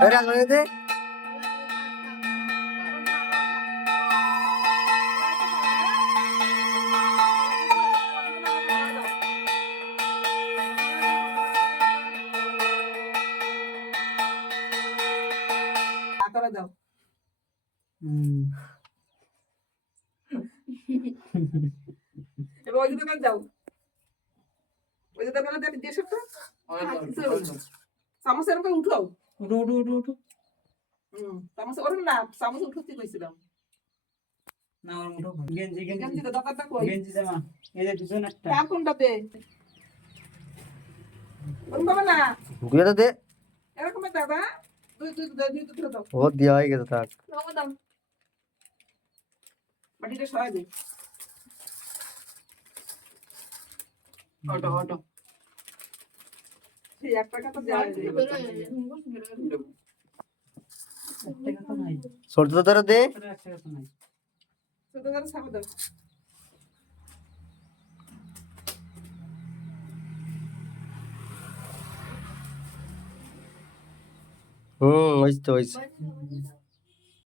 রাখলে দে করে দাও এবার ওই দোকানে যাও ওই দোকানে দিয়ে সব চামচ এরকম উঠো উঠো উঠো উঠো উঠো চামচ ওরকম না চামচ উঠতে কইছিলাম না ওর মুঠো গেঞ্জি গেঞ্জি গেঞ্জি তো দোকানটা কই গেঞ্জি জামা এই যে পিছনে একটা কার কোনটা দে ওরকম বাবা না দিয়ে তো দে এরকম দাদা দুই দুই দুই দুই দাও ও দেওয়া হয়ে গেছে থাক দাও দাও বাটিটা সরাই দে অটো অটো সেই 1 টাকা তো দেওয়া একটা কথা নাই ছোট তো তোরা দে একটা কথা নাই ছোট করে ছাপা দাও হইছে তো হইছে